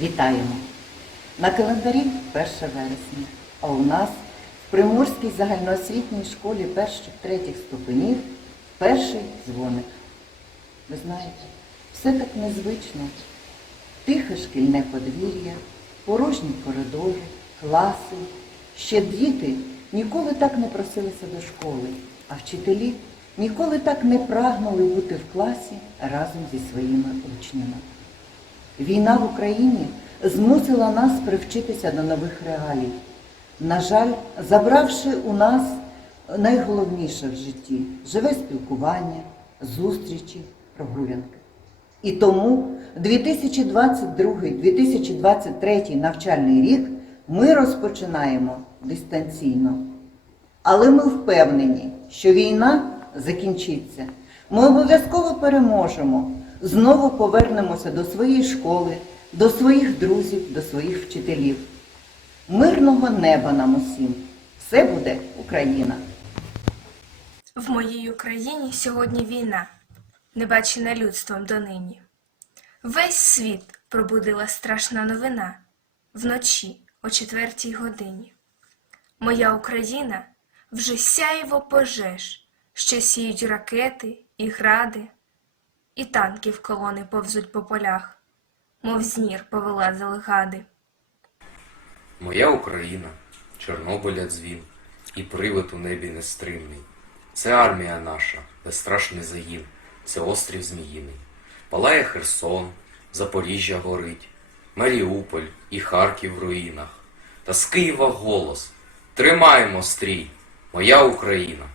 Вітаємо! На календарі 1 вересня, а у нас в Приморській загальноосвітній школі перших-третіх ступенів перший дзвоник. Ви знаєте, все так незвично. Тихе шкільне подвір'я, порожні коридори, класи. Ще діти ніколи так не просилися до школи, а вчителі ніколи так не прагнули бути в класі разом зі своїми учнями. Війна в Україні змусила нас привчитися до нових реалій. На жаль, забравши у нас найголовніше в житті живе спілкування, зустрічі, прогулянки. І тому 2022-2023 навчальний рік ми розпочинаємо дистанційно. Але ми впевнені, що війна закінчиться. Ми обов'язково переможемо, знову повернемося до своєї школи, до своїх друзів, до своїх вчителів. Мирного неба нам усім! Все буде Україна! В моїй Україні сьогодні війна, не бачена людством донині. Весь світ пробудила страшна новина вночі о четвертій годині. Моя Україна вже сяєво пожеж, що сіють ракети і гради, і танки в колони повзуть по полях, мов знір повилазили гади. Моя Україна, Чорнобиля дзвін, і привид у небі нестримний. Це армія наша, безстрашний загін, це острів Зміїний. Палає Херсон, Запоріжжя горить, Маріуполь і Харків в руїнах. Та з Києва голос Тримаємо стрій, моя Україна.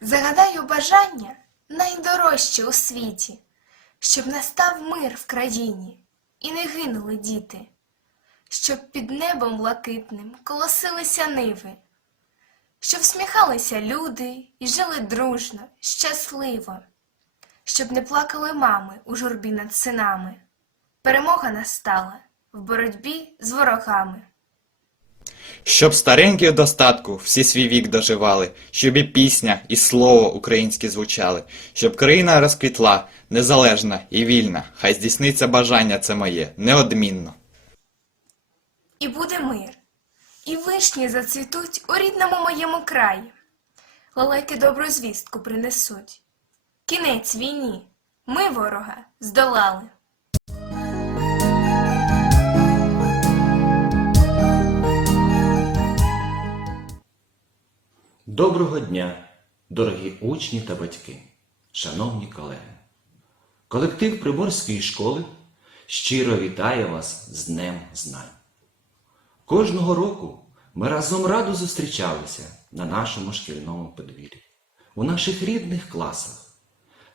Загадаю бажання найдорожче у світі, щоб настав мир в країні і не гинули діти, щоб під небом блакитним колосилися ниви, щоб всміхалися люди і жили дружно, щасливо, щоб не плакали мами у журбі над синами. Перемога настала в боротьбі з ворогами. Щоб старенькі в достатку всі свій вік доживали, щоб і пісня, і слово українське звучали, щоб країна розквітла, незалежна і вільна, хай здійсниться бажання це моє, неодмінно. І буде мир, і вишні зацвітуть у рідному моєму краї. Лелеки добру звістку принесуть. Кінець війні, ми ворога здолали. Доброго дня, дорогі учні та батьки, шановні колеги. Колектив Приморської школи щиро вітає вас з Днем Знань. Кожного року ми разом радо зустрічалися на нашому шкільному подвір'ї, у наших рідних класах.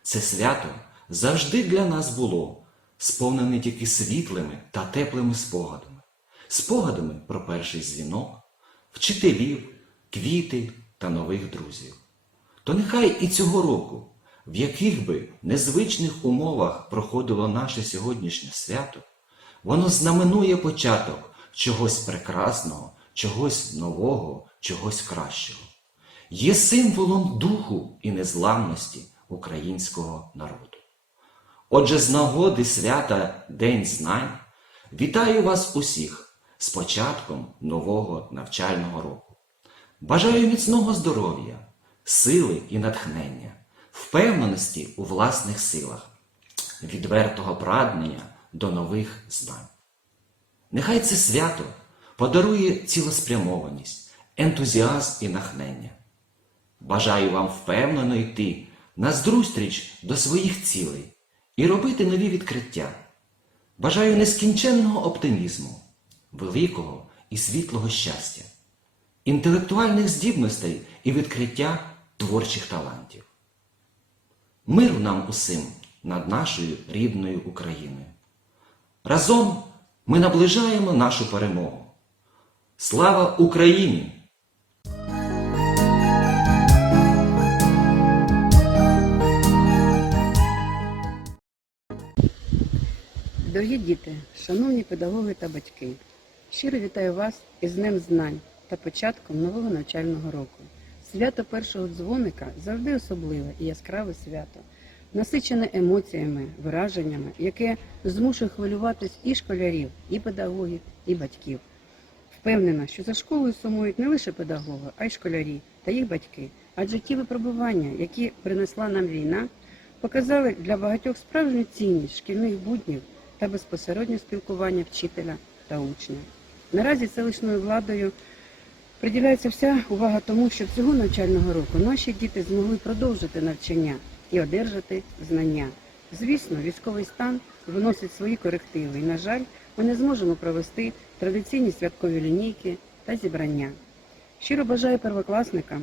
Це свято завжди для нас було сповнене тільки світлими та теплими спогадами, спогадами про перший дзвінок, вчителів, квіти та нових друзів. То нехай і цього року, в яких би незвичних умовах проходило наше сьогоднішнє свято, воно знаменує початок чогось прекрасного, чогось нового, чогось кращого. Є символом духу і незламності українського народу. Отже, з нагоди свята День знань вітаю вас усіх з початком нового навчального року. Бажаю міцного здоров'я, сили і натхнення, впевненості у власних силах, відвертого прагнення до нових знань. Нехай це свято подарує цілеспрямованість, ентузіазм і натхнення. Бажаю вам впевнено йти на зустріч до своїх цілей і робити нові відкриття. Бажаю нескінченного оптимізму, великого і світлого щастя, інтелектуальних здібностей і відкриття творчих талантів. Миру нам усім над нашою рідною Україною. Разом ми наближаємо нашу перемогу. Слава Україні! Дорогі діти, шановні педагоги та батьки, щиро вітаю вас із Днем Знань та початком нового навчального року. Свято першого дзвоника завжди особливе і яскраве свято. насичене емоціями, враженнями, яке змушує хвилюватись і школярів, і педагогів, і батьків. Впевнена, що за школою сумують не лише педагоги, а й школярі та їх батьки. Адже ті випробування, які принесла нам війна, показали для багатьох справжню цінність шкільних буднів та безпосереднє спілкування вчителя та учня. Наразі селищною владою приділяється вся увага тому, щоб цього навчального року наші діти змогли продовжити навчання і одержати знання. Звісно, військовий стан виносить свої корективи, і, на жаль, ми не зможемо провести традиційні святкові лінійки та зібрання. Щиро бажаю первокласникам,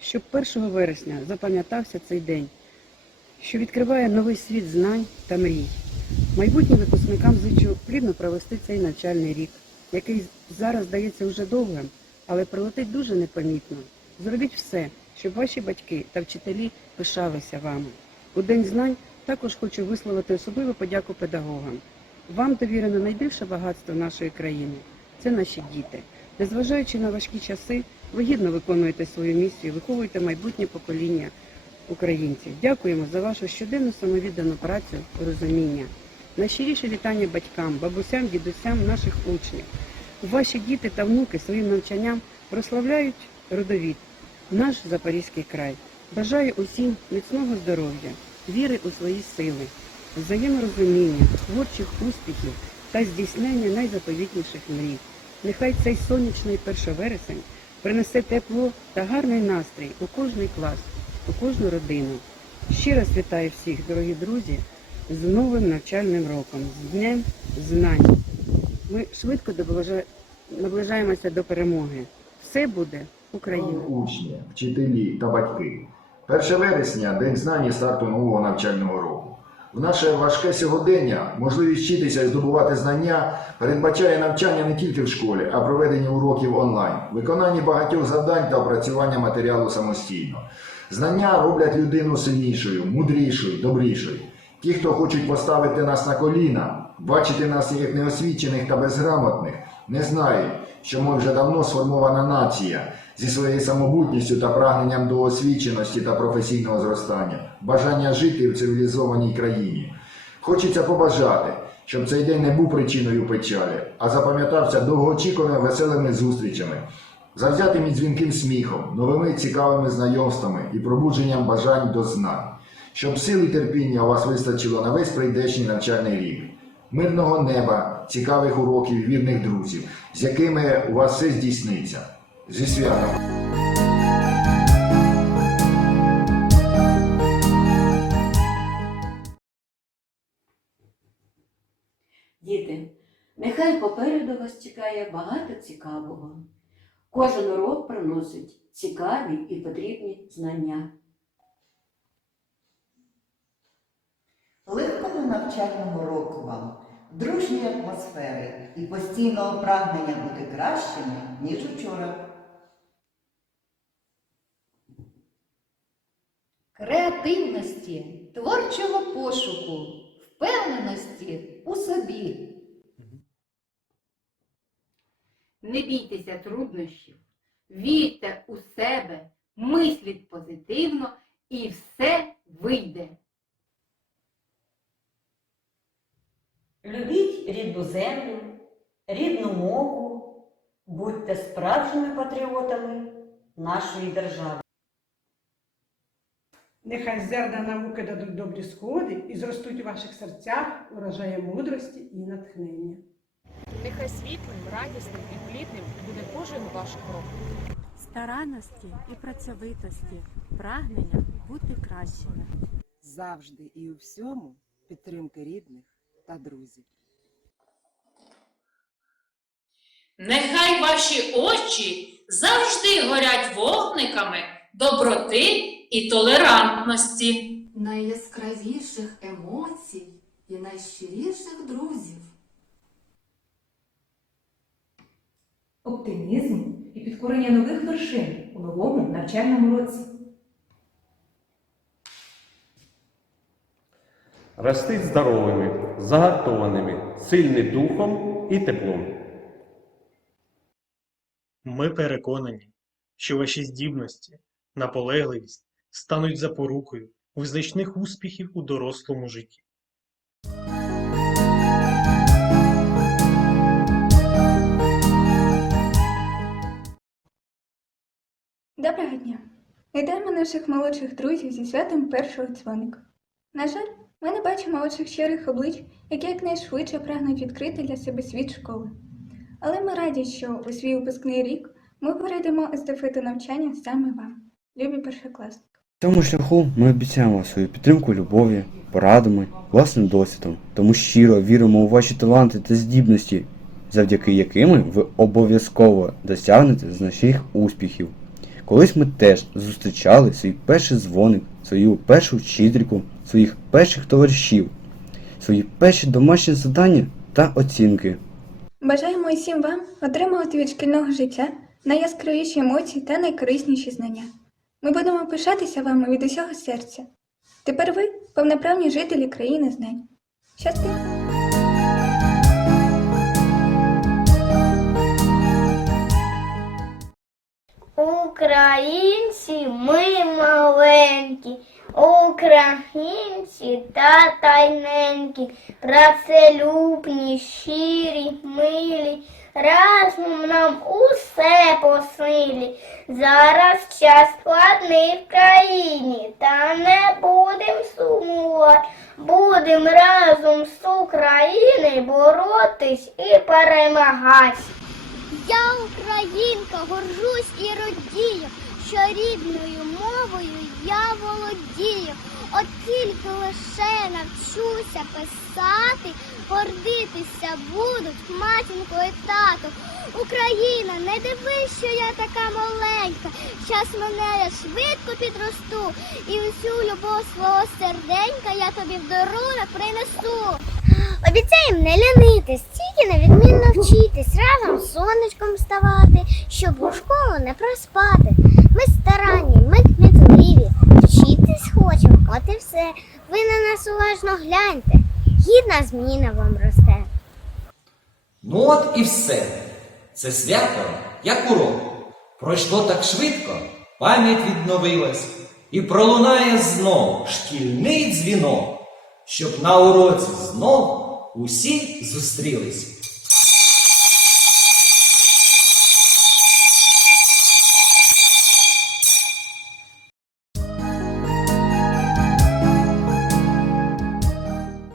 щоб 1 вересня запам'ятався цей день, що відкриває новий світ знань та мрій. Майбутнім випускникам зичу плідно провести цей навчальний рік, який зараз здається вже довгим, але пролетить дуже непомітно. Зробіть все, щоб ваші батьки та вчителі пишалися вами. У День знань також хочу висловити особливу подяку педагогам. Вам довірено найбільше багатство нашої країни це наші діти. Незважаючи на важкі часи, ви гідно виконуєте свою місію, виховуєте майбутнє покоління українців. Дякуємо за вашу щоденну самовіддану працю розуміння. Найщиріше вітання батькам, бабусям, дідусям наших учнів. Ваші діти та внуки своїм навчанням прославляють родовід, наш Запорізький край. Бажаю усім міцного здоров'я, віри у свої сили, взаєморозуміння, творчих успіхів та здійснення найзаповітніших мрій. Нехай цей сонячний 1 вересень принесе тепло та гарний настрій у кожний клас, у кожну родину. Ще раз вітаю всіх, дорогі друзі, з новим навчальним роком, з Днем знань. Ми швидко наближаємося до перемоги. Все буде Україна. Учні, вчителі та батьки. 1 вересня День знань і старту нового навчального року. В наше важке сьогодення можливість вчитися і здобувати знання передбачає навчання не тільки в школі, а проведення уроків онлайн, виконання багатьох завдань та опрацювання матеріалу самостійно. Знання роблять людину сильнішою, мудрішою, добрішою. Ті, хто хочуть поставити нас на коліна, бачити нас як неосвічених та безграмотних, не знають, що ми вже давно сформована нація зі своєю самобутністю та прагненням до освіченості та професійного зростання, бажання жити в цивілізованій країні. Хочеться побажати, щоб цей день не був причиною печалі, а запам'ятався довгоочікуваними веселими зустрічами, завзятим і дзвінким сміхом, новими цікавими знайомствами і пробудженням бажань до знань, щоб сил і терпіння у вас вистачило на весь прийдешній навчальний рік, мирного неба, цікавих уроків, вірних друзів, з якими у вас все здійсниться. Зі святом! Діти, нехай попереду вас чекає багато цікавого. Кожен урок приносить цікаві і потрібні знання. Легкого навчального року вам, дружньої атмосфери і постійного прагнення бути кращими, ніж учора. креативності, творчого пошуку, впевненості у собі. Не бійтеся труднощів, вірте у себе, мисліть позитивно і все вийде. Любіть рідну землю, рідну мову, будьте справжніми патріотами нашої держави. Нехай зерна науки дадуть добрі сходи і зростуть у ваших серцях урожаї мудрості і натхнення. Нехай світлим, радісним і плідним буде кожен ваш крок. Старанності і працьовитості, прагнення бути кращими. завжди і у всьому підтримки рідних та друзів. Нехай ваші очі завжди горять вогниками доброти і толерантності. Найяскравіших емоцій і найщиріших друзів. Оптимізм і підкорення нових вершин у новому навчальному році. Ростіть здоровими, загартованими, сильні духом і теплом. Ми переконані, що ваші здібності, наполегливість стануть запорукою визначних успіхів у дорослому житті. Доброго дня! Вітаємо наших молодших друзів зі святом першого дзвоника. На жаль, ми не бачимо молодших щирих облич, які якнайшвидше прагнуть відкрити для себе світ школи. Але ми раді, що у свій випускний рік ми перейдемо естафету навчання саме вам, любі першокласники. Цьому шляху ми обіцяємо свою підтримку любові, порадами, власним досвідом, тому щиро віримо у ваші таланти та здібності, завдяки якими ви обов'язково досягнете значних успіхів. Колись ми теж зустрічали свій перший дзвоник, свою першу вчительку, своїх перших товаришів, свої перші домашні завдання та оцінки. Бажаємо усім вам отримувати від шкільного життя найяскравіші емоції та найкорисніші знання. Ми будемо пишатися вами від усього серця. Тепер ви повноправні жителі країни знань. Щасти! Українці ми маленькі, українці та тайненькі, працелюбні, щирі, милі, разом нам усе по силі. Зараз час складний в країні, та не будем сумувати, будем разом з Україною боротись і перемагати. Я українка, горжусь і радію, що рідною мовою я володію. От тільки лише навчуся писати, гордитися будуть матінко і тато. Україна, не дивись, що я така маленька. Час мене я швидко підросту, і усю любов свого серденька я тобі в дарунок принесу. Обіцяємо не лянитись, тільки невідмінно вчитись, разом з сонечком вставати, щоб у школу не проспати. Ми старанні, ми кмітливі, вчитись хочемо, от і все. Ви на нас уважно гляньте, гідна зміна вам росте. Ну от і все. Це свято, як урок. Пройшло так швидко, пам'ять відновилась, і пролунає знов шкільний дзвінок, щоб на уроці знов усі зустрілись.